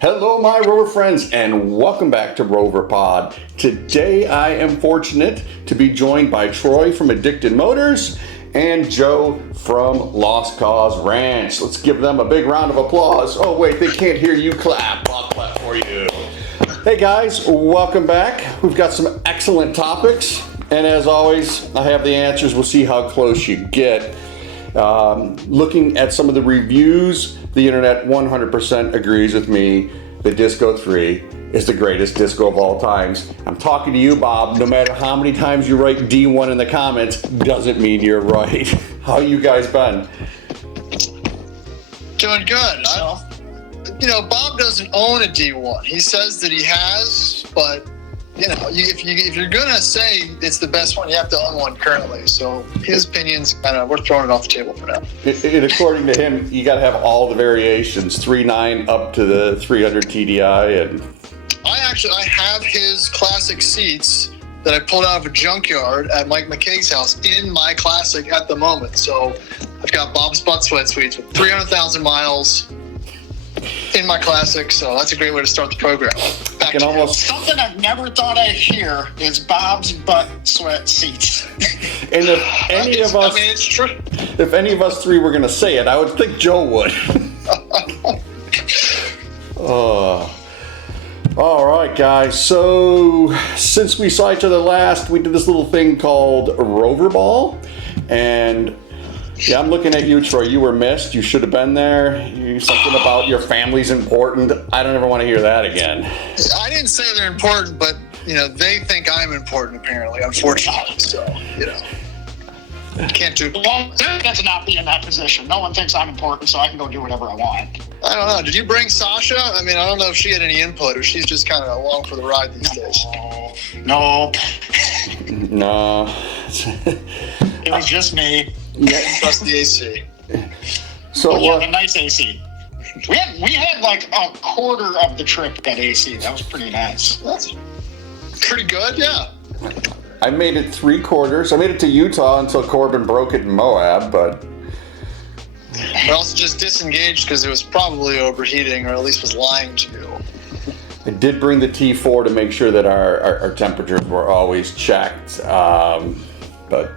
Hello, my Rover friends, and welcome back to Rover Pod. Today, I am fortunate to be joined by Troy from Addicted Motors and Joe from Lost Cause Ranch. Let's give them a big round of applause. Oh, wait, they can't hear you clap. I'll clap for you. Hey, guys, welcome back. We've got some excellent topics, and as always, I have the answers. We'll see how close you get. Looking at some of the reviews, the internet 100% agrees with me that Disco 3 is the greatest disco of all times. I'm talking to you, Bob. No matter how many times you write D1 in the comments, doesn't mean you're right. How you guys been? Doing good. Bob doesn't own a D1. He says that he has, but if you're gonna say it's the best one, you have to own one currently. So his opinion's we're throwing it off the table for now. And according to him, you got to have all the variations, 3.9 up to the 300 TDI, and I have his classic seats that I pulled out of a junkyard at Mike McKay's house in my classic at the moment. So I've got Bob's butt sweat suites with 300,000 miles in my classic, so that's a great way to start the program. Something I've never thought I'd hear is Bob's butt sweat seats. And if any of us, it's true. If any of us three were going to say it, I would think Joe would. All right, guys. So since we saw each other last, we did this little thing called Roverball, and yeah, I'm looking at you, Troy. You were missed. You should have been there. Something about your family's important. I don't ever want to hear that again. I didn't say they're important, but they think I'm important. Apparently, unfortunately. So can't do. Well, that's to not be in that position. No one thinks I'm important, so I can go do whatever I want. I don't know. Did you bring Sasha? I don't know if she had any input, or she's just kind of along for the ride these days. Nope. No. It was just me. Yeah, trust the AC. So the nice AC. We had like a quarter of the trip at AC. That was pretty nice. That's pretty good, yeah. I made it 3/4. I made it to Utah until Corbin broke it in Moab, but I also just disengaged because it was probably overheating, or at least was lying to you. I did bring the T4 to make sure that our temperatures were always checked, but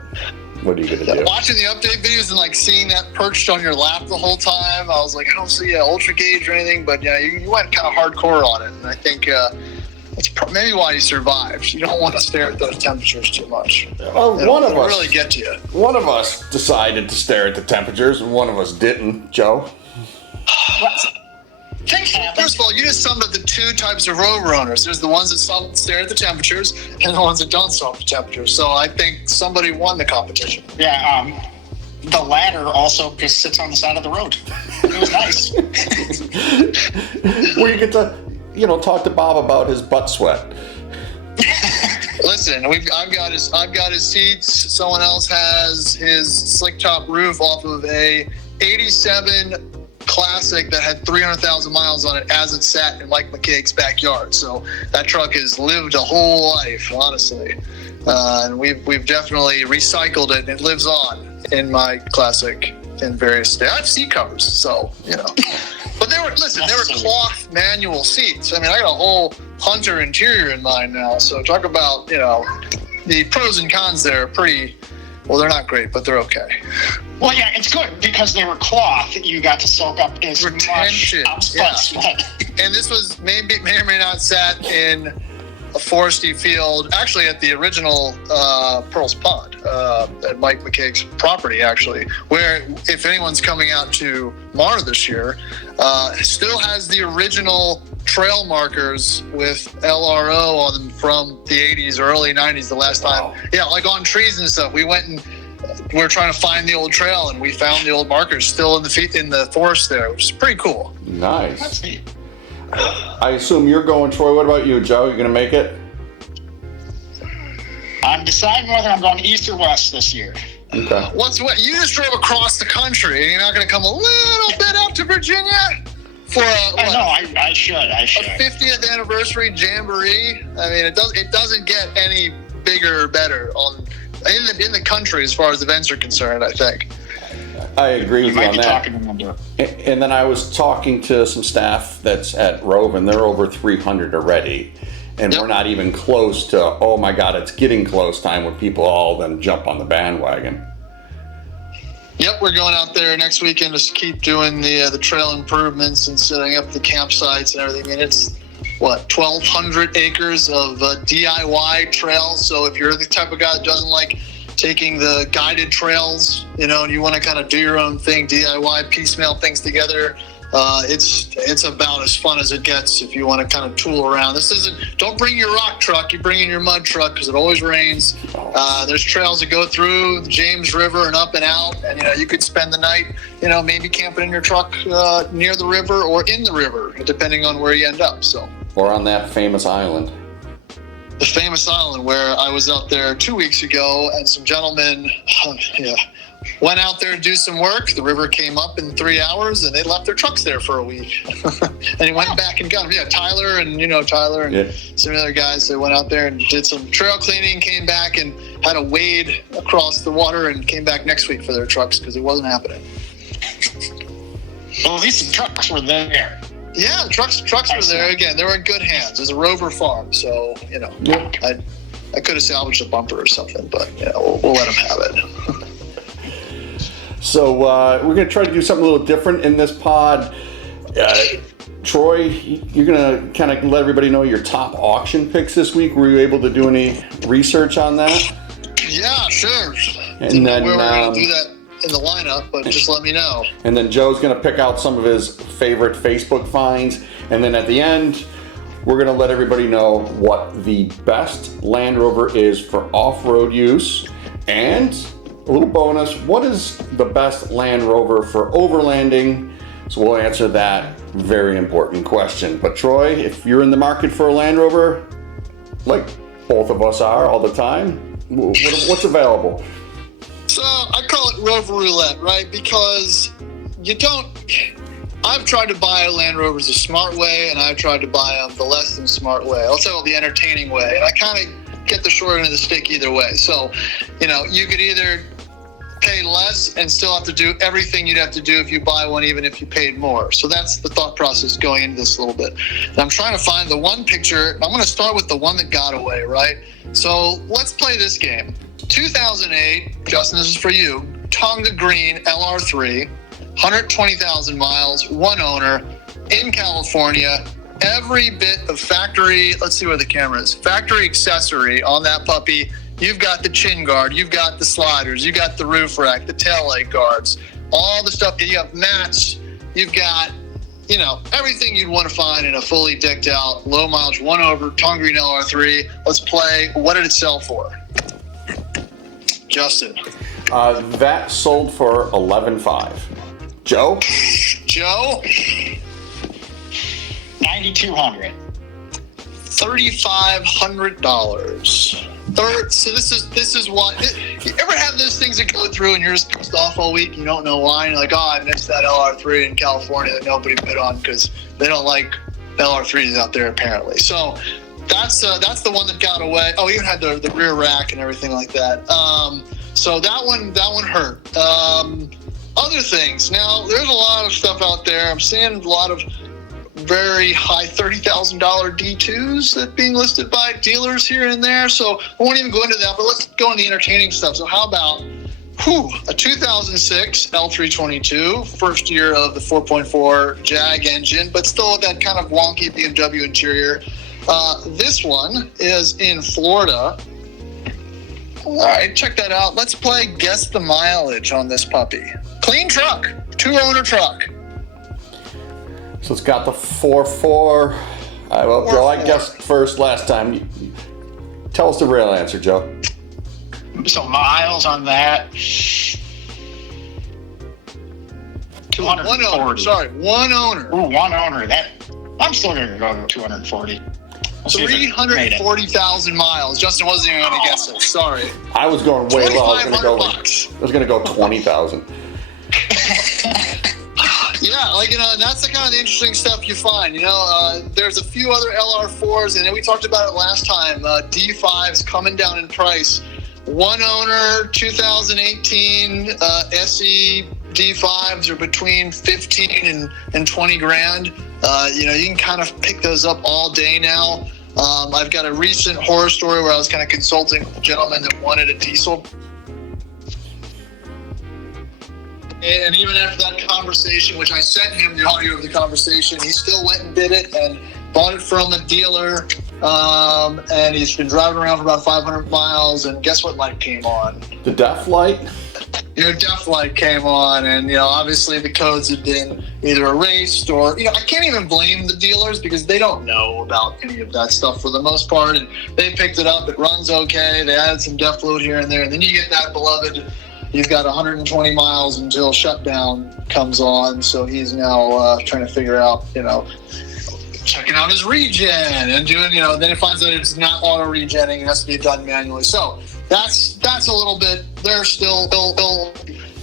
what are you going to do? Watching the update videos and seeing that perched on your lap the whole time, I was like, I don't see an ultra gauge or anything, but yeah, you went kind of hardcore on it, and I think that's maybe why you survived. You don't want to stare at those temperatures too much. Well, one of us really get to you. One of us decided to stare at the temperatures, and one of us didn't. Joe. First of all, you just summed up the two types of Rover owners. There's the ones that stare at the temperatures and the ones that don't stare at the temperatures. So I think somebody won the competition. Yeah, the latter also just sits on the side of the road. It was nice. Where you get to, talk to Bob about his butt sweat. Listen, I've got his seats. Someone else has his slick top roof off of a 87 Classic that had 300,000 miles on it as it sat in Mike McKaig's backyard. So that truck has lived a whole life, honestly. And we've definitely recycled it, and it lives on in my Classic in various states. I have seat covers, so But they were cloth manual seats. I got a whole Hunter interior in mine now. So talk about the pros and cons there are pretty. Well, they're not great, but they're okay. Well, yeah, it's good because they were cloth. You got to soak up as much sweat. And this was may or may not sat in a foresty field, actually at the original Pearl's Pond at Mike McKaig's property, actually, where if anyone's coming out to Mar this year, it still has the original trail markers with LRO on them from the 80s or early 90s the last time. Wow. Yeah, like on trees and stuff. We went and we were trying to find the old trail, and we found the old markers still in the forest there, which is pretty cool. Nice. That's neat. I assume you're going, Troy. What about you, Joe? You going to make it? I'm deciding whether I'm going east or west this year. Okay. What's what? You just drove across the country, and you're not going to come a little bit up to Virginia for I should. A 50th anniversary jamboree. It doesn't get any bigger or better in the country as far as events are concerned, I think. I agree with you might on be that. talking them into it. And then I was talking to some staff that's at Rove, and they're over 300 already. And Yep. we're not even close to, oh my God, it's getting close time when people all then jump on the bandwagon. Yep, we're going out there next weekend to keep doing the trail improvements and setting up the campsites and everything. And it's, 1,200 acres of DIY trails. So if you're the type of guy that doesn't like taking the guided trails, and you want to kind of do your own thing, DIY, piecemeal things together, it's about as fun as it gets if you want to kind of tool around. Don't bring your rock truck, you bring in your mud truck because it always rains. There's trails that go through the James River and up and out, and you could spend the night, maybe camping in your truck near the river or in the river, depending on where you end up. So, or on that famous island. the famous island where I was out there 2 weeks ago, and some gentlemen went out there to do some work. The river came up in 3 hours, and they left their trucks there for a week. And he went back and got them. Yeah, Tyler and some other guys. They went out there and did some trail cleaning, came back and had to wade across the water, and came back next week for their trucks because it wasn't happening. Well, at least the trucks were there. Yeah, the trucks were there. Again, they were in good hands. It's a Rover farm, so I could have salvaged a bumper or something, but we'll let them have it. So we're going to try to do something a little different in this pod. Troy, you're going to kind of let everybody know your top auction picks this week. Were you able to do any research on that? Yeah, sure. And Didn't then know where we're going to do that in the lineup, but just let me know. And then Joe's going to pick out some of his favorite Facebook finds. And then at the end, we're going to let everybody know what the best Land Rover is for off-road use. And a little bonus, what is the best Land Rover for overlanding? So we'll answer that very important question. But Troy, if you're in the market for a Land Rover, like both of us are all the time, what's available? So I call it Rover Roulette, right? Because I've tried to buy Land Rovers the smart way, and I've tried to buy them the less than smart way. I'll tell the entertaining way. And I kind of get the short end of the stick either way. So, you could either pay less and still have to do everything you'd have to do if you buy one, even if you paid more. So that's the thought process going into this a little bit. And I'm trying to find the one picture. I'm going to start with the one that got away, right? So let's play this game. 2008, Justin, this is for you. Tonga Green LR3, 120,000 miles, one owner, in California. Every bit of factory, let's see where the camera is, factory accessory on that puppy. You've got the chin guard, you've got the sliders, you've got the roof rack, the tail light guards, all the stuff. You have mats, you've got, everything you'd want to find in a fully decked out, low mileage, one over, Tonga Green LR3. Let's play. What did it sell for? Justin. That sold for $11,500. Joe? Joe? 9,200. $3,500. So this is why. You ever have those things that go through and you're just pissed off all week? You don't know why. And you're like, I missed that LR3 in California that nobody bid on because they don't like LR3s out there apparently. So that's the one that got away. Oh, even had the rear rack and everything like that. So that one hurt. Other things. Now there's a lot of stuff out there. I'm seeing a lot of very high $30,000 D2s that being listed by dealers here and there. So I won't even go into that, but let's go into the entertaining stuff. So how about a 2006 L322, first year of the 4.4 Jag engine, but still that kind of wonky BMW interior. This one is in Florida. All right, check that out. Let's play Guess the Mileage on this puppy. Clean truck, two-owner truck. So it's got the 4.4. Joe, I guessed first last time. Tell us the real answer, Joe. So miles on that. 240. One owner. Sorry, one owner. Ooh, one owner. I'm still going to go 240. 340,000 miles. Justin wasn't even going to guess it. Sorry. I was going way low. I was going to go 20,000. Yeah, and that's the kind of the interesting stuff you find. There's a few other LR4s, and we talked about it last time. D5s coming down in price. One owner, 2018 SE D5s are between 15 and 20 grand. You know, you can kind of pick those up all day now. I've got a recent horror story where I was kind of consulting with a gentleman that wanted a diesel. And even after that conversation, which I sent him the audio of the conversation, he still went and did it and bought it from a dealer. And he's been driving around for about 500 miles. And guess what light came on? The deaf light? Your deaf light came on, and you know, obviously the codes have been either erased or, you know, I can't even blame the dealers because they don't know about any of that stuff for the most part, and they picked it up. It runs okay. They added some def fluid here and there, and then you get that beloved. You've got 120 miles until shutdown comes on, so he's now trying to figure out, you know, checking out his regen and doing, you know, then it finds out it's not auto regenning, it has to be done manually. So that's a little bit, they're still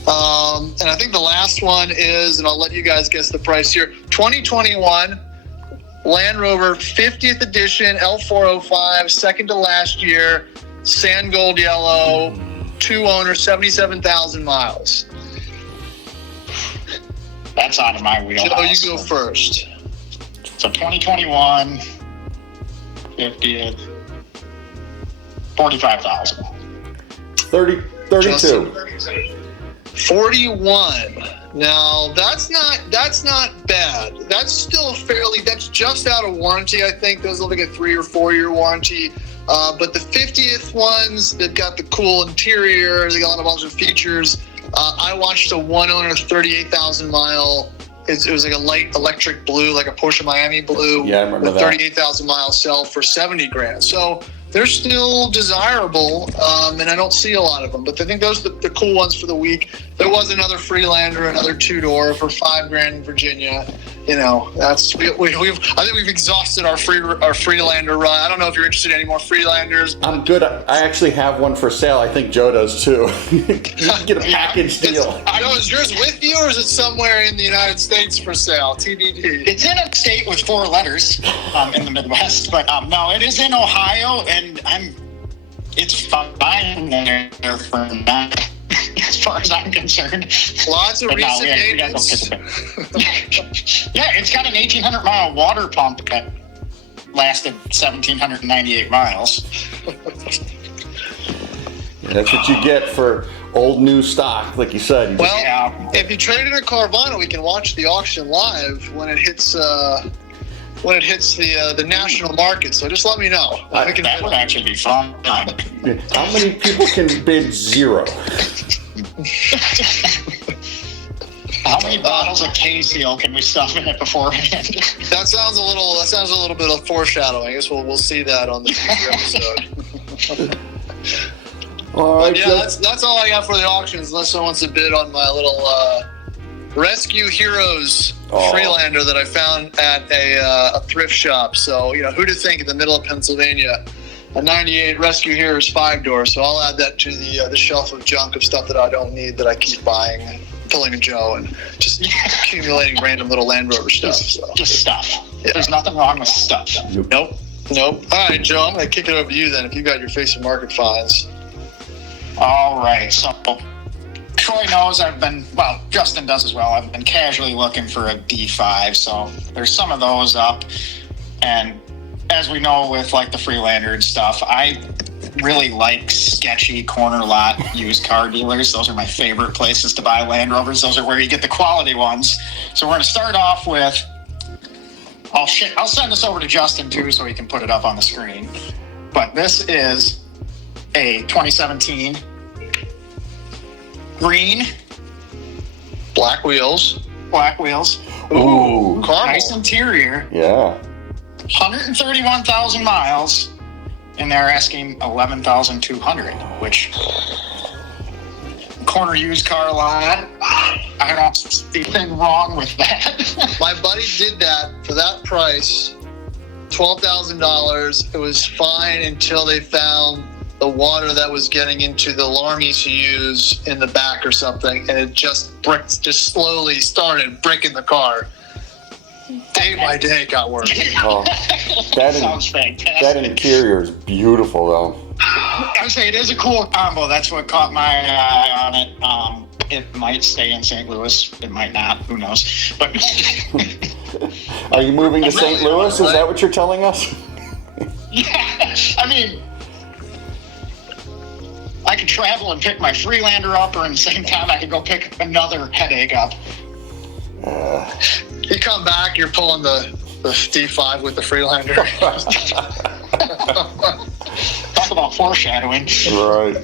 and I think the last one is, and I'll let you guys guess the price here, 2021 Land Rover 50th edition L405, second to last year, sand gold yellow, 2 owners, 77,000 miles. That's out of my wheelhouse. Joe, you go first. So 2021, 50th, 45,000. 32. Justin. 41. Now that's not bad. That's still that's just out of warranty. I think those look like a 3 or 4 year warranty. But the 50th ones, they've got the cool interior. They got a bunch of features. I watched a one owner 38,000 mile. It was like a light electric blue, like a Porsche Miami blue. Yeah, I remember that. 38,000 mile sell for 70 grand. So they're still desirable, and I don't see a lot of them. But I think those are the cool ones for the week. There was another Freelander, another 2-door for 5 grand in Virginia. You know, that's I think we've exhausted our Freelander run. I don't know if you're interested in any more Freelanders. I'm good. I actually have one for sale. I think Joe does too. You can get a package deal. I know, is yours with you or is it somewhere in the United States for sale? TBD. It's in a state with 4 letters in the Midwest, but no, it is in Ohio, and it's fine there for now, as far as I'm concerned. Lots of But recent we maintenance. gotta go yeah, it's got an 1,800 mile water pump that lasted 1,798 miles. That's what you get for old new stock, like you said. Well, Yeah. if you trade in a Carvana, we can watch the auction live when it hits the national market. So just let me know. That would actually be fun. How many people can bid 0? How many bottles of K-Seal can we stuff in it beforehand? That sounds a little bit of foreshadowing. I guess we'll see that on the future episode. All right, Yeah, that's all I got for the auctions. Unless someone wants to bid on my little Rescue Heroes Freelander that I found at a thrift shop. So, you know, who'd have think in the middle of Pennsylvania, a 98 Rescue Heroes 5-door. So I'll add that to the shelf of junk of stuff that I don't need that I keep buying and filling a Joe and just accumulating random little Land Rover stuff. So. Just stuff. Yeah. There's nothing wrong with stuff. Nope. All right, Joe, I'm going to kick it over to you then if you got your face and market finds. All right, so Troy knows Justin does as well. I've been casually looking for a D5, so there's some of those up. And as we know with like the Freelander and stuff, I really like sketchy corner lot used car dealers. Those are my favorite places to buy Land Rovers. Those are where you get the quality ones. So we're going to start off with, I'll send this over to Justin too so he can put it up on the screen. But this is a 2017 green Black wheels. Ooh, Caramel. Nice interior. yeah. 131,000 miles, and they're asking 11,200, which corner used car lot. I don't see anything wrong with that. My buddy did that for that price, $12,000. It was fine until they found the water that was getting into the alarm ECUs in the back or something, and it just slowly started bricking the car. Day by day, it got worse. Oh, Sounds fantastic. that interior is beautiful, though. I would say it is a cool combo. That's what caught my eye on it. It might stay in St. Louis. It might not. Who knows? But Are you moving to St. Louis? Is that what you're telling us? yeah, I mean, I could travel and pick my Freelander up, or at the same time I could go pick another headache up. You come back, you're pulling the D5 with the Freelander. Talk about foreshadowing. Right.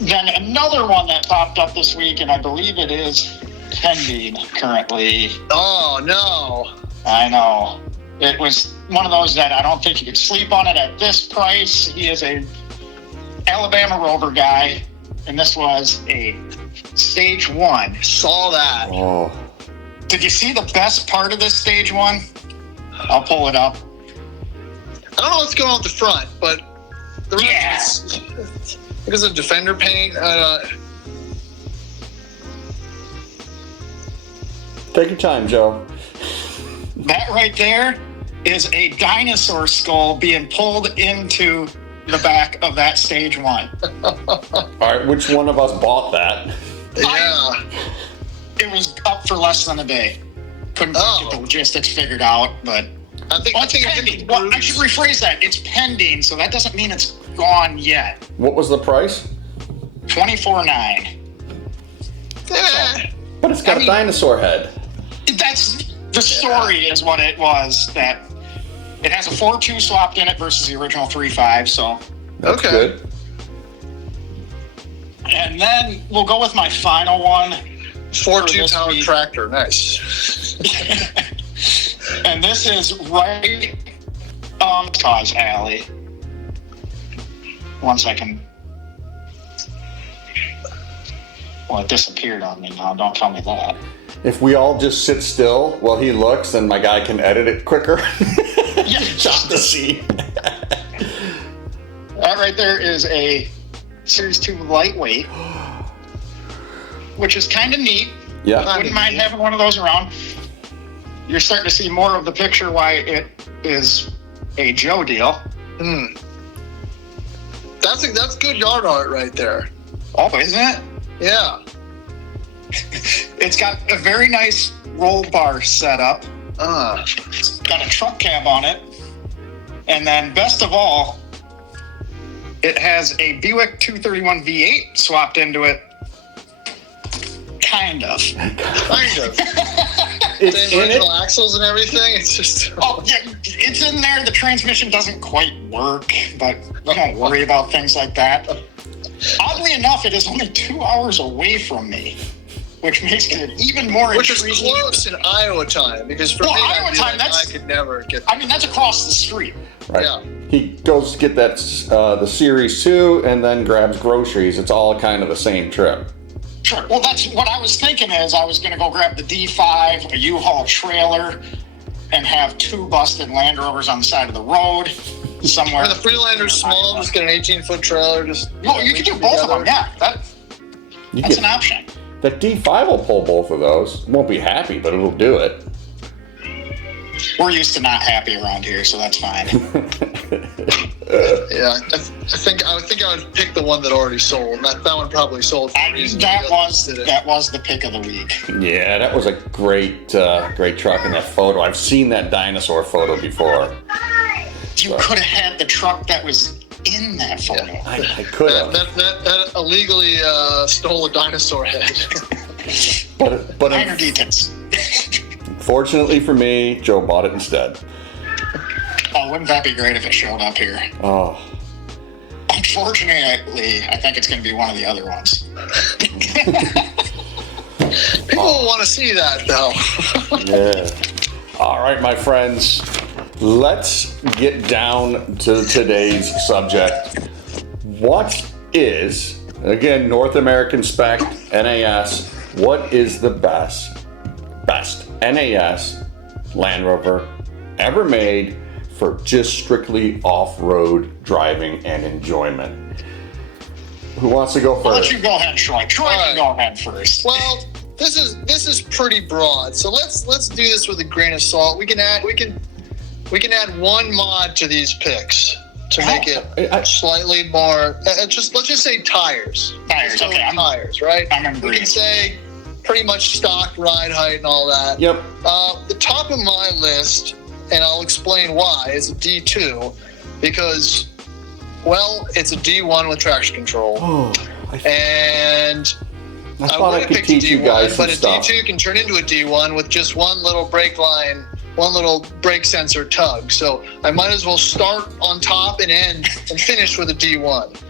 Then another one that popped up this week, and I believe it is pending currently. Oh, no. I know. It was one of those that I don't think you could sleep on it at this price. He is a Alabama Rover guy, and this was a Stage 1. Saw that. Oh. Did you see the best part of this Stage 1? I'll pull it up. I don't know what's going on with the front, but the rest is because of Defender paint. Take your time, Joe. That right there is a dinosaur skull being pulled into the back of that Stage 1. All right, which one of us bought that? Yeah. It was up for less than a day. Couldn't get the logistics figured out, but it's pending. Well, I should rephrase that. It's pending, so that doesn't mean it's gone yet. What was the price? $24,900. But it's got a dinosaur head. That's the story is what it was. That it has a 4.2 swapped in it versus the original 3.5. So That's good. And then we'll go with my final one. 4.2 power tractor. Nice. And this is right on Todd's alley. One second. Well, it disappeared on me now. Don't tell me that. If we all just sit still while he looks, then my guy can edit it quicker. Chop the scene. That right there is a Series 2 lightweight, which is kind of neat. Yeah. I wouldn't mind having one of those around. You're starting to see more of the picture why it is a Joe deal. That's good yard art right there. Oh, isn't it? Yeah. It's got a very nice roll bar setup. It's got a truck cab on it. And then best of all, it has a Buick 231 V8 swapped into it. Kind of. It's Same in original it? axles and everything. It's just. Oh, yeah, it's in there. The transmission doesn't quite work, but don't worry about things like that. Oddly enough, it is only 2 hours away from me, which makes it even more intriguing. Which is close in Iowa time, because for me, Iowa time, I could never get. I mean, that's across the street. Right. Yeah. He goes to get that the Series 2 and then grabs groceries. It's all kind of the same trip. Sure. Well, that's what I was thinking is I was going to go grab the D5, a U-Haul trailer, and have 2 busted Land Rovers on the side of the road somewhere. When the Freelander's small, just get an 18-foot trailer. Well, you can do both of them, yeah. That's an option. That D5 will pull both of those. Won't be happy, but it'll do it. We're used to not happy around here, so that's fine. Yeah, I think I would pick the one that already sold. That one probably sold. That was the pick of the week. Yeah, that was a great truck in that photo. I've seen that dinosaur photo before. You could have had the truck that was in that photo. Yeah, I could have. That illegally stole a dinosaur head. but Minor details. Fortunately for me, Joe bought it instead. Oh, wouldn't that be great if it showed up here? Oh. Unfortunately, I think it's going to be one of the other ones. People will want to see that, though. Yeah. All right, my friends. Let's get down to today's subject. What is, again, North American spec, NAS, what is the best NAS Land Rover ever made for just strictly off-road driving and enjoyment? Who wants to go first? I'll let you go ahead, Troy. Troy can go ahead first. Well, this is pretty broad, so let's do this with a grain of salt. We can add one mod to these picks. to make it slightly more. Let's just say tires. Tires, okay. Tires, right? I'm in We can say pretty much stock ride height and all that. Yep. The top of my list, and I'll explain why, is a D2 because, well, it's a D1 with traction control. Oh, and I thought I could teach you guys some stuff. But a D2 can turn into a D1 with just one little brake line, one little brake sensor tug. So I might as well start on top and end and finish with a D1.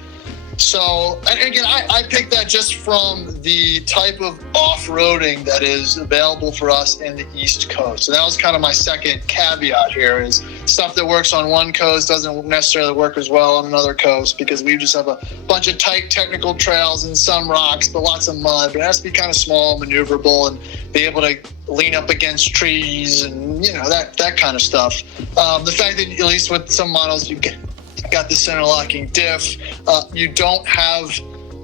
So, and again, I picked that just from the type of off-roading that is available for us in the East Coast. And that was kind of my second caveat here is stuff that works on one coast doesn't necessarily work as well on another coast because we just have a bunch of tight technical trails and some rocks, but lots of mud. But it has to be kind of small, maneuverable, and be able to lean up against trees and, that kind of stuff. The fact that at least with some models, you got the center locking diff. You don't have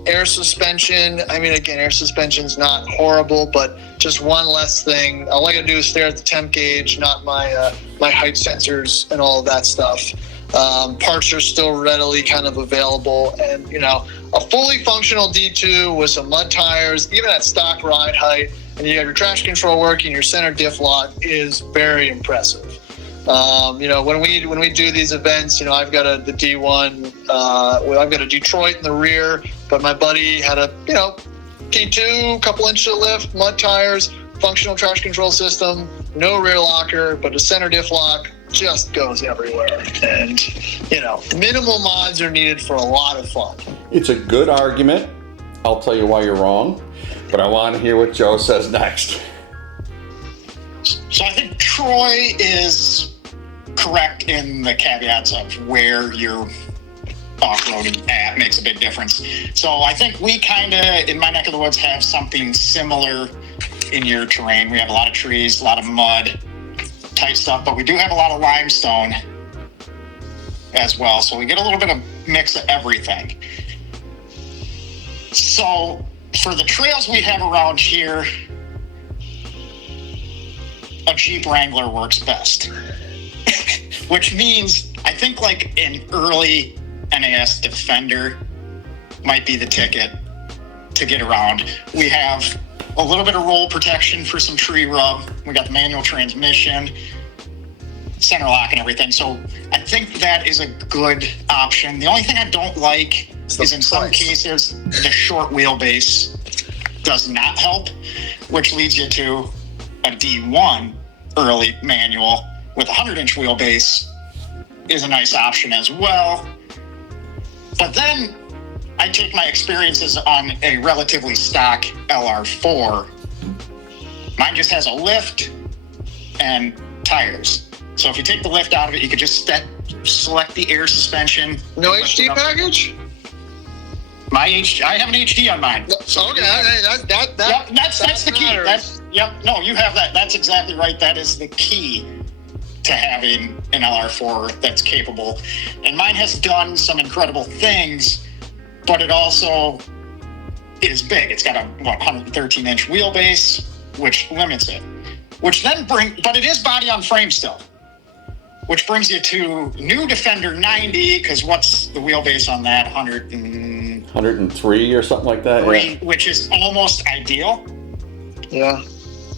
air suspension. I mean, again, air suspension's not horrible, but just one less thing. All I gotta do is stare at the temp gauge, not my height sensors and all of that stuff. Parts are still readily kind of available, and a fully functional D2 with some mud tires, even at stock ride height, and you have your traction control working, your center diff lock is very impressive. When we do these events, I've got the D1, I've got a Detroit in the rear, but my buddy had a, D2, couple inches of lift, mud tires, functional traction control system, no rear locker, but a center diff lock just goes everywhere. And, minimal mods are needed for a lot of fun. It's a good argument. I'll tell you why you're wrong, but I want to hear what Joe says next. So I think Troy is correct in the caveats of where you're off-roading at makes a big difference. So I think we kind of, in my neck of the woods, have something similar in your terrain. We have a lot of trees, a lot of mud, tight stuff, but we do have a lot of limestone as well. So we get a little bit of mix of everything. So for the trails we have around here, a Jeep Wrangler works best. Which means I think like an early NAS Defender might be the ticket to get around. We have a little bit of roll protection for some tree rub. We got the manual transmission, center lock and everything. So I think that is a good option. The only thing I don't like is in some cases the short wheelbase does not help, which leads you to a D1 early manual with a 100-inch wheelbase is a nice option as well. But then I take my experiences on a relatively stock LR4. Mine just has a lift and tires. So if you take the lift out of it, you could just select the air suspension. No HD package? I have an HD on mine. So okay, that's the key. No, you have that. That's exactly right. That is the key to having an LR4 that's capable. And mine has done some incredible things, but it also is big. It's got a 113-inch wheelbase, which limits it. But it is body on frame still, which brings you to new Defender 90, because what's the wheelbase on that? 103 or something like that? Yeah. Which is almost ideal. Yeah.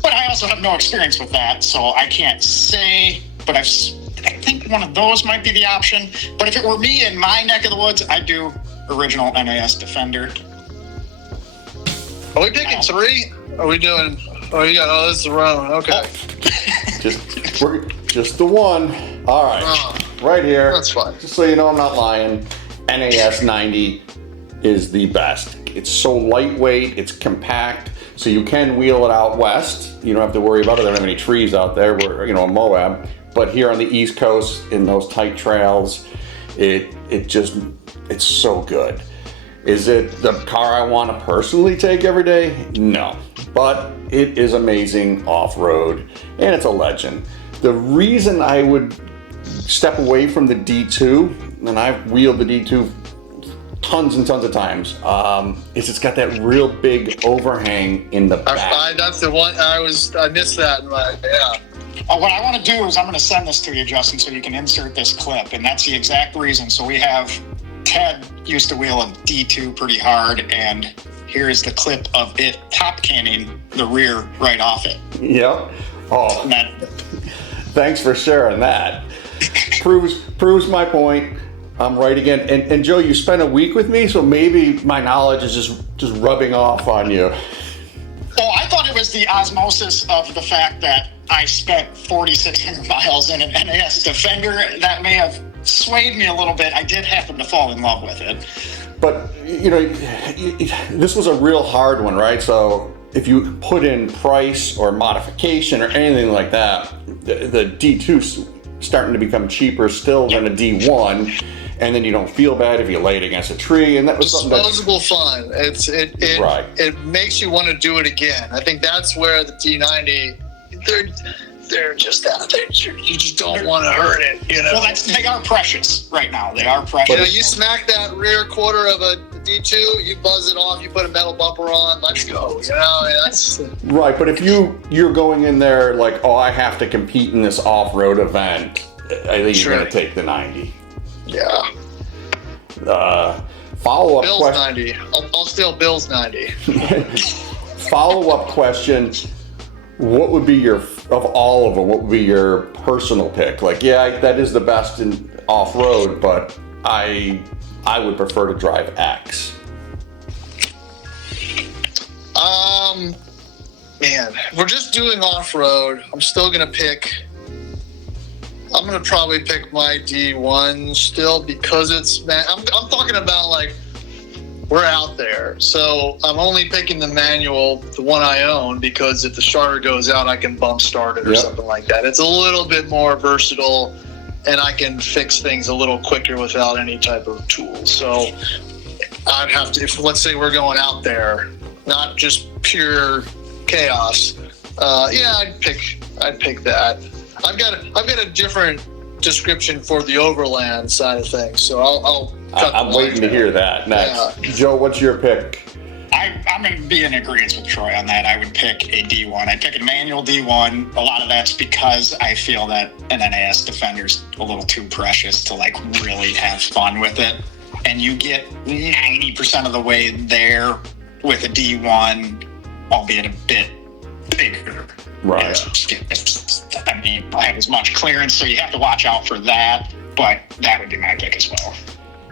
But I also have no experience with that, so I can't say, but I think one of those might be the option. But if it were me in my neck of the woods, I'd do original NAS Defender. Are we picking three? Are we doing... this is the round. Okay. Just the one. All right. Right here. That's fine. Just so you know I'm not lying, NAS 90 is the best. It's so lightweight, it's compact, so you can wheel it out west. You don't have to worry about it. There aren't any trees out there, Moab. But here on the East Coast, in those tight trails, it's so good. Is it the car I want to personally take every day? No. But it is amazing off-road, and it's a legend. The reason I would step away from the D2, and I've wheeled the D2 tons and tons of times, is it's got that real big overhang in the back. That's the one I missed that. What I want to do is I'm going to send this to you, Justin, so you can insert this clip. And that's the exact reason. So we have Ted used to wheel a D2 pretty hard, and here's the clip of it top canning the rear right off it. Yep. Oh, thanks for sharing that. Proves my point. I'm right again. And Joe, you spent a week with me, so maybe my knowledge is just rubbing off on you. Oh, I thought it was the osmosis of the fact that I spent 4,600 miles in an NAS Defender. That may have swayed me a little bit. I did happen to fall in love with it. But, this was a real hard one, right? So if you put in price or modification or anything like that, the D2's starting to become cheaper still than a D1. And then you don't feel bad if you lay it against a tree, and that was something disposable fun. It makes you want to do it again. I think that's where the D90 they're just out there. You just don't want to hurt it. Well, they are precious right now. They are precious. You smack that rear quarter of a D2, you buzz it off, you put a metal bumper on, let's go. That's right. But if you're going in there like, oh, I have to compete in this off-road event, I think you're going to take the 90. Yeah. Follow-up Bill's question. 90. I'll steal Bill's 90. Follow-up question. What would be of all of them, what would be your personal pick? Like, yeah, that is the best in off-road, but I would prefer to drive X. Man, if we're just doing off-road, I'm still going to probably pick my D1 still because I'm talking about like we're out there. So I'm only picking the manual, the one I own, because if the starter goes out, I can bump start it or something like that. It's a little bit more versatile and I can fix things a little quicker without any type of tools. So I'd have to, if let's say we're going out there, not just pure chaos. I'd pick that. I've got a different description for the Overland side of things, so I'm waiting to hear that next. Yeah. Joe, what's your pick? I'm going to be in agreement with Troy on that. I would pick a D1. I'd pick a manual D1. A lot of that's because I feel that an NAS Defender's a little too precious to like really have fun with it. And you get 90% of the way there with a D1, albeit a bit bigger. Right. I mean, I have as much clearance, so you have to watch out for that. But that would be my pick as well.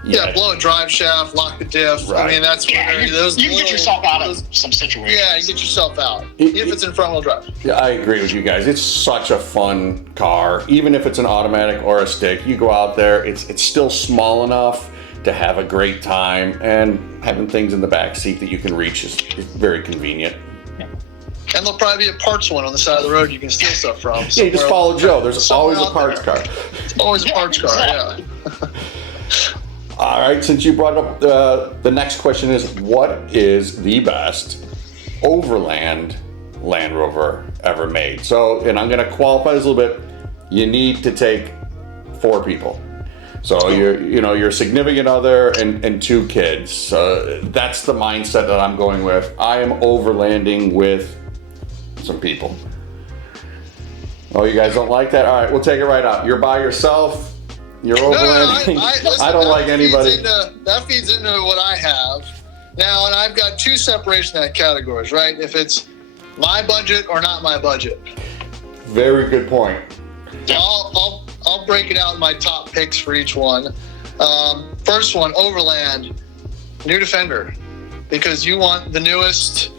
Yeah, blow a drive shaft, lock the diff. Right. I mean, that's where you can get yourself out of some situations. Yeah, you get yourself out, if it's in front-wheel drive. Yeah, I agree with you guys. It's such a fun car. Even if it's an automatic or a stick, you go out there, it's still small enough to have a great time, and having things in the back seat that you can reach is very convenient. And there'll probably be a parts one on the side of the road you can steal stuff from. Yeah, you just follow Joe. There's always a parts car. It's always a parts car, yeah. All right, since you brought up the next question is, what is the best Overland Land Rover ever made? So, and I'm going to qualify this a little bit. You need to take 4 people. So your significant other and 2 kids. That's the mindset that I'm going with. I am overlanding with some people. Oh, you guys don't like that? All right, we'll take it right out. You're by yourself. You're overlanding. Listen, I don't like anybody. That feeds into what I have now, and I've got 2 separation categories, right? If it's my budget or not my budget. Very good point. I'll break it out in my top picks for each one. First one, Overland, new Defender, because you want the newest,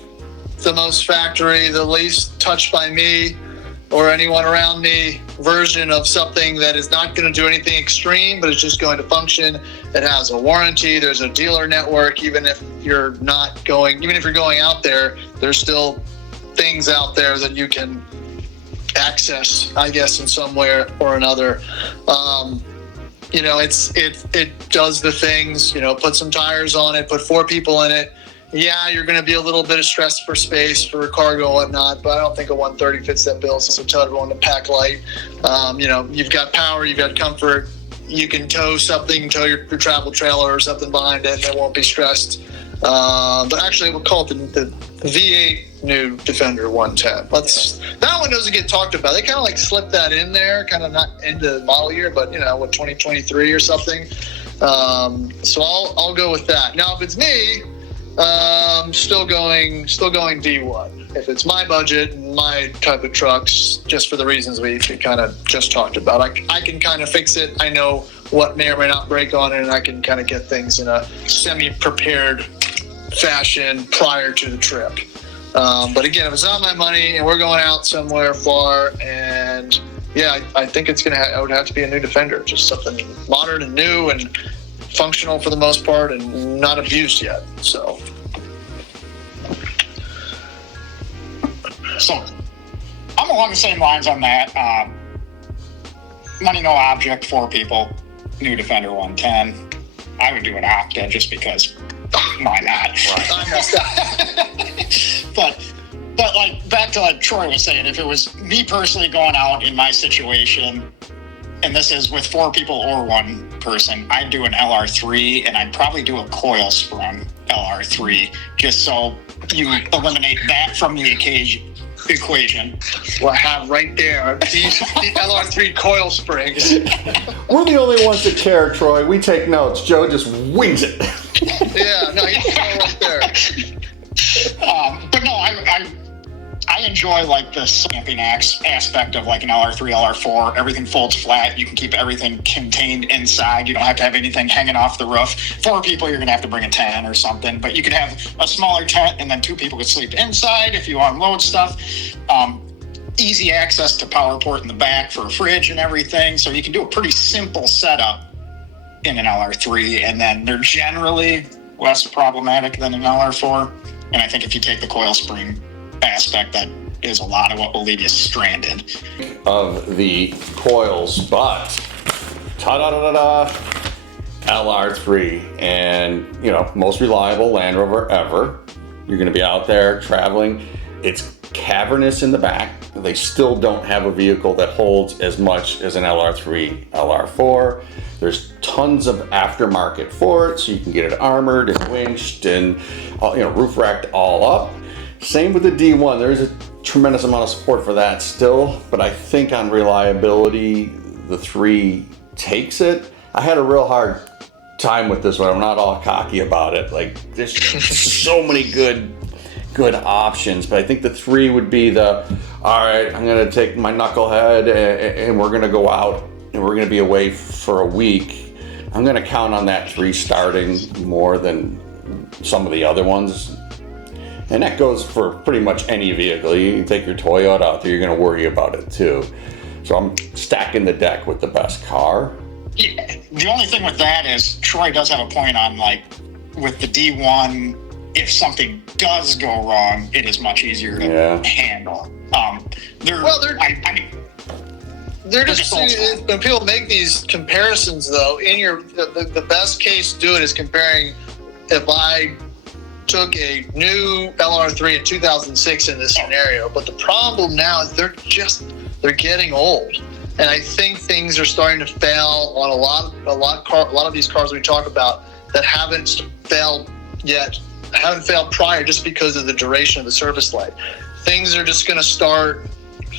the most factory, the least touched by me or anyone around me version of something that is not going to do anything extreme, but it's just going to function. It has a warranty. There's a dealer network. Even if you're going out there, there's still things out there that you can access, I guess, in some way or another. It does the things, put some tires on it, put 4 people in it. Yeah, you're going to be a little bit of stress for space, for cargo and whatnot, but I don't think a 130 fits that bill, so tell everyone to pack light. You've got power, you've got comfort. You can tow your travel trailer or something behind it, and it won't be stressed. But actually, we'll call it the V8 new Defender 110. That one doesn't get talked about. They kind of like slip that in there, kind of not into model year, but 2023 or something. So I'll go with that. Now, if it's me, still going D1. If it's my budget and my type of trucks, just for the reasons we kind of just talked about, I can kind of fix it. I know what may or may not break on it, and I can kind of get things in a semi-prepared fashion prior to the trip. But again, if it's not my money and we're going out somewhere far, and yeah, I think it's it would have to be a new Defender, just something modern and new and functional for the most part and not abused yet. So I'm along the same lines on that. Money, no object, 4 people, new Defender 110. I would do an Octa just because why not? But like back to like Troy was saying, if it was me personally going out in my situation, and this is with 4 people or 1 person, I'd do an LR3, and I'd probably do a coil sprung LR3, just so you eliminate that from the equation. What I have right there, the LR3 coil springs. We're the only ones that care, Troy. We take notes. Joe just wings it. Yeah, no, he's right there. But no, I enjoy like the stamping aspect of like an LR3, LR4. Everything folds flat. You can keep everything contained inside. You don't have to have anything hanging off the roof. 4 people, you're going to have to bring a tent or something. But you could have a smaller tent, and then 2 people could sleep inside if you unload stuff. Easy access to power port in the back for a fridge and everything. So you can do a pretty simple setup in an LR3, and then they're generally less problematic than an LR4. And I think if you take the coil spring aspect, that is a lot of what will leave you stranded. Of the coils, but LR3, and most reliable Land Rover ever. You're going to be out there traveling. It's cavernous in the back. They still don't have a vehicle that holds as much as an LR3, LR4. There's tons of aftermarket for it, so you can get it armored and winched and roof racked all up. Same with the D1. There's a tremendous amount of support for that still, but I think on reliability, the 3 takes it. I had a real hard time with this one. I'm not all cocky about it. Like, there's so many good options, but I think the 3 would be all right, I'm going to take my knucklehead and we're going to go out and we're going to be away for a week. I'm going to count on that 3 starting more than some of the other ones. And that goes for pretty much any vehicle. You take your Toyota out there, you're going to worry about it too. So I'm stacking the deck with the best car. Yeah, the only thing with that is Troy does have a point on, like, with the D1, if something does go wrong, it is much easier to handle. They're just when people make these comparisons, though, the best case to do it is comparing if I took a new LR3 in 2006 in this scenario. But the problem now is they're getting old, and I think things are starting to fail on a lot of these cars we talk about that haven't failed yet. Haven't failed prior just because of the duration of the service life. Things are just going to start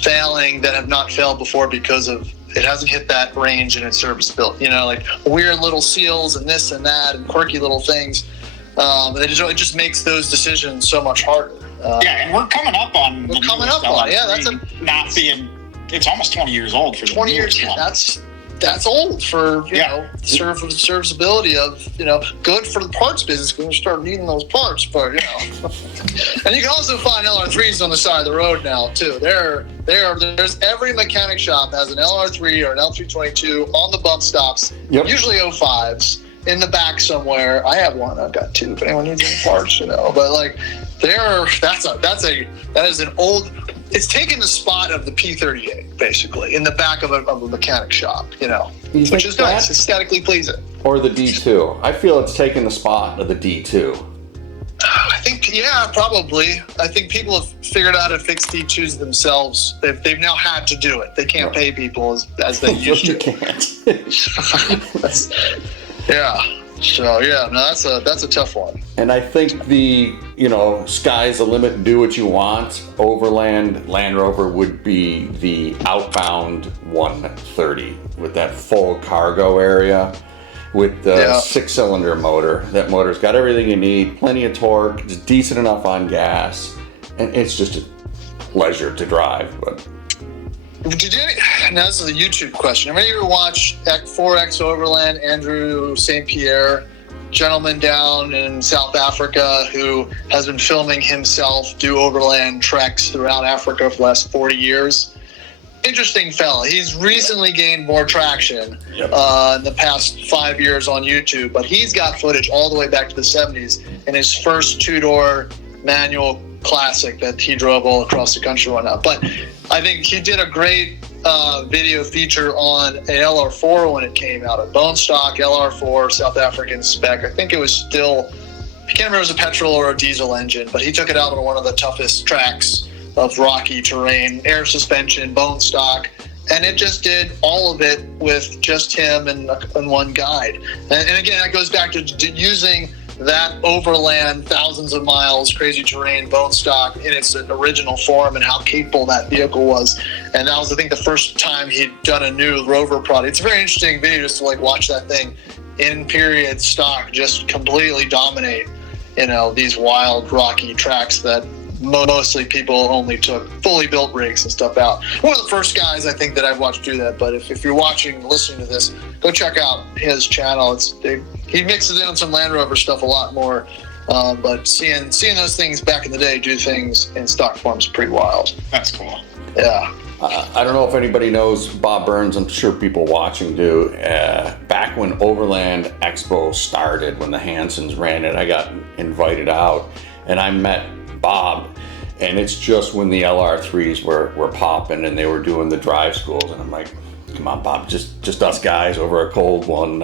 failing that have not failed before because of it hasn't hit that range in its service built. Like weird little seals and this and that and quirky little things. It just makes those decisions so much harder. And we're coming up on. That's it's almost 20 years old for the 20 years. That's old for serviceability of good for the parts business when you start needing those parts. But and you can also find LR3s on the side of the road now too. There's every mechanic shop has an LR3 or an L322 on the bump stops. Yep. Usually 05s in the back somewhere. I have one. I've got 2. If anyone needs any parts, But like that is an old. It's taking the spot of the P38, basically, in the back of a mechanic shop, which is nice, aesthetically pleasing. Or the D2. I feel it's taking the spot of the D2. I think, probably. I think people have figured out how to fix D2s themselves. They've now had to do it. They can't pay people as they used to. You can't. Yeah. So yeah, no, that's a tough one. And I think the, sky's the limit, do what you want. Overland Land Rover would be the outbound 130 with that full cargo area with the 6-cylinder motor. That motor's got everything you need, plenty of torque, it's decent enough on gas, and it's just a pleasure to drive. But now this is a YouTube question. Have any of you watched 4X Overland, Andrew St. Pierre, gentleman down in South Africa who has been filming himself do overland treks throughout Africa for the last 40 years? Interesting fella. He's recently gained more traction in the past 5 years on YouTube, but he's got footage all the way back to the 70s in his first two-door manual classic that he drove all across the country and whatnot. But I think he did a great video feature on an LR4 when it came out, a bone stock LR4 South African spec. I think it was still, I can't remember if it was a petrol or a diesel engine, but he took it out on one of the toughest tracks of rocky terrain, air suspension, bone stock, and it just did all of it with just him and one guide. And again, that goes back to using that overland, thousands of miles, crazy terrain, bone stock in its original form and how capable that vehicle was. And that was, I think, the first time he'd done a new Rover product. It's a very interesting video just to watch that thing in period stock just completely dominate, these wild rocky tracks that mostly people only took fully built rigs and stuff out. One of the first guys I think that I've watched do that, but if you're listening to this, go check out his channel. He mixes in some Land Rover stuff a lot more, but seeing those things back in the day do things in stock form is pretty wild. That's cool. Yeah. I don't know if anybody knows Bob Burns. I'm sure people watching do. Back when Overland Expo started, when the Hansons ran it, I got invited out, and I met Bob, and it's just when the LR3s were popping and they were doing the drive schools, and I'm like, come on, Bob, just us guys over a cold one.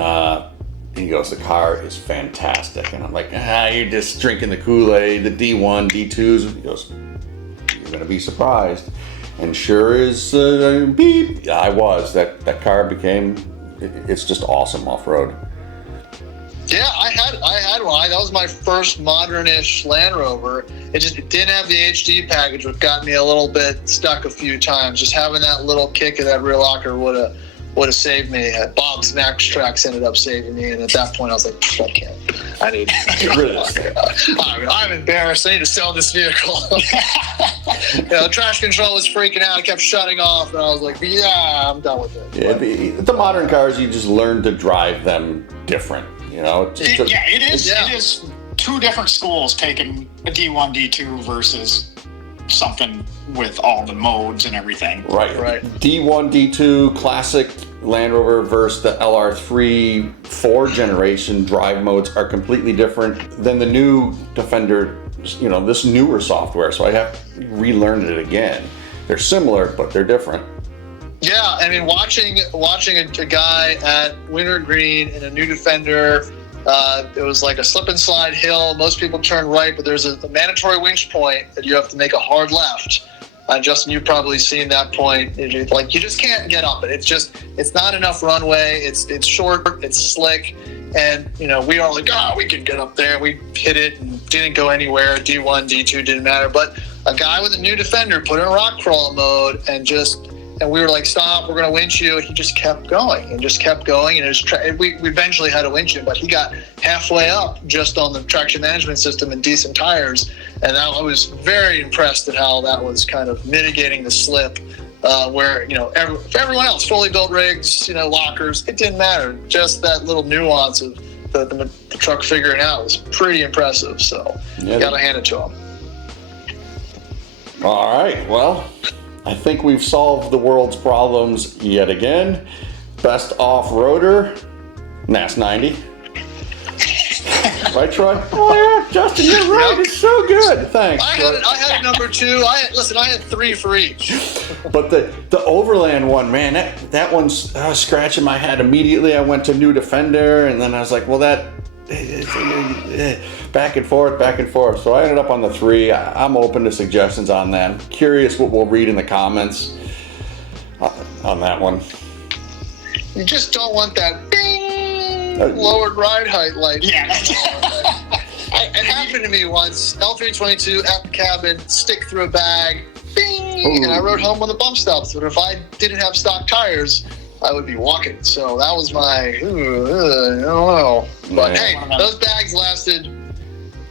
He goes, the car is fantastic, and I'm like, you're just drinking the Kool-Aid, the D1, D2s. He goes, you're gonna be surprised, and sure as beep, I was. That car became, it's just awesome off-road. Yeah, I had one. That was my first modern-ish Land Rover. It didn't have the HD package, which got me a little bit stuck a few times. Just having that little kick of that rear locker would have saved me. Bob's Max Tracks ended up saving me, and at that point I was like, I need to get rid of this. I'm embarrassed. I need to sell this vehicle. Trash control was freaking out. It kept shutting off, and I was like, yeah, I'm done with it. Yeah, the modern cars, you just learn to drive them different. It is two different schools taking a D1, D2 versus something with all the modes and everything. Right. D1, D2, classic Land Rover versus the LR3 4 generation drive modes are completely different than the new Defender, this newer software. So I have relearned it again. They're similar, but they're different. Yeah, I mean, watching a guy at Winter Green in a new Defender, it was like a slip and slide hill. Most people turn right, but there's a mandatory winch point that you have to make a hard left. Justin, you've probably seen that point. You just can't get up it. It's not enough runway. It's short. It's slick, and we are like, we can get up there. We hit it and didn't go anywhere. D1, D2 didn't matter. But a guy with a new Defender put in rock crawl mode and we were like, stop, we're going to winch you. And he just kept going and we eventually had to winch him, but he got halfway up just on the traction management system and decent tires. And I was very impressed at how that was kind of mitigating the slip, where, for everyone else, fully built rigs, lockers, it didn't matter. Just that little nuance of the truck figuring out was pretty impressive. So got to hand it to him. All right, well, I think we've solved the world's problems yet again. Best off-roader, NAS 90. Right, Troy? Oh yeah, Justin, you're right. It's so good. Thanks. I had it number 2. I had 3 for each. But the Overland one, man, that one's scratching my head immediately. I went to new Defender, and then I was like, well, back and forth. So I ended up on the 3. I'm open to suggestions on that. Curious what we'll read in the comments on that one. You just don't want that bing lowered ride height light. Yeah. It happened to me once. L322 at the cabin, stick through a bag, bing, and I rode home with the bump stops. But if I didn't have stock tires, I would be walking. So that was my, I don't know. But hey, those bags lasted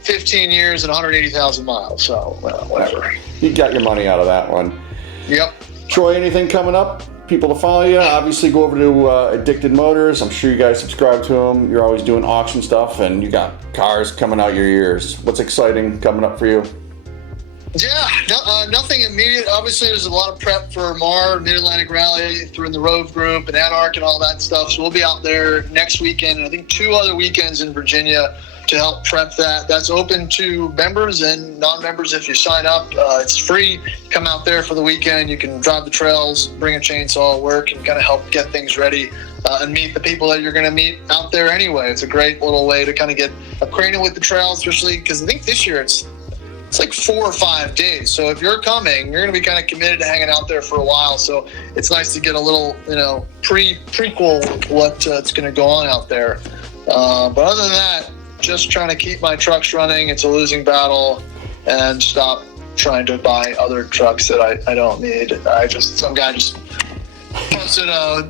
15 years and 180,000 miles. So whatever. You got your money out of that one. Yep. Troy, anything coming up? People to follow you? Obviously, go over to Addicted Motors. I'm sure you guys subscribe to them. You're always doing auction stuff, and you got cars coming out your ears. What's exciting coming up for you? Yeah, nothing immediate. Obviously, there's a lot of prep for MAR, Mid-Atlantic Rally, through the Rove Group and Anarch and all that stuff. So we'll be out there next weekend, and I think 2 other weekends in Virginia to help prep that. That's open to members and non-members if you sign up. It's free. Come out there for the weekend. You can drive the trails, bring a chainsaw, work, and kind of help get things ready and meet the people that you're going to meet out there anyway. It's a great little way to kind of get acquainted with the trails, especially because I think this year it's like 4 or 5 days. So if you're coming, you're going to be kind of committed to hanging out there for a while. So it's nice to get a little, prequel what it's going to go on out there. But other than that, just trying to keep my trucks running. It's a losing battle, and stop trying to buy other trucks that I don't need. Some guy just posted a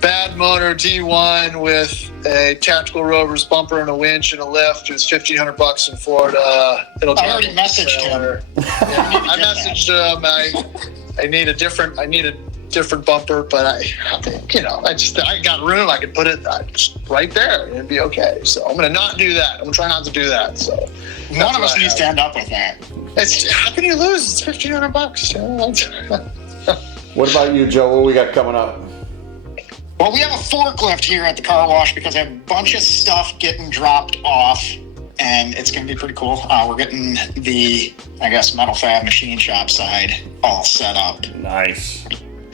bad motor D1 with a tactical Rovers bumper and a winch and a lift. It was $1,500 in Florida. I already messaged him. Yeah, I messaged him. I need a different bumper, but I got room. I could put it just right there and it'd be okay. So I'm gonna not do that. I'm gonna try not to do that. So one of us needs to end up with that. How can you lose? It's $1,500. What about you, Joe? What we got coming up? Well, we have a forklift here at the car wash because I have a bunch of stuff getting dropped off, and it's going to be pretty cool. We're getting the, metal fab machine shop side all set up. Nice.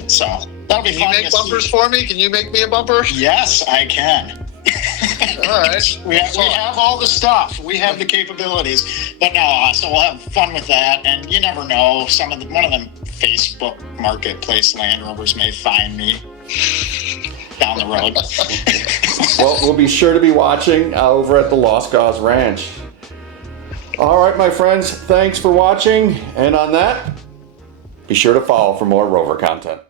So that'll be fun. Can you make bumpers for me? Can you make me a bumper? Yes, I can. All right. We have all the stuff. We have the capabilities. But no, so we'll have fun with that. And you never know, one of them Facebook marketplace Land Rovers may find me down the road. Well, we'll be sure to be watching over at the Lost Cause Ranch. All right, my friends, thanks for watching. And on that, be sure to follow for more Rover content.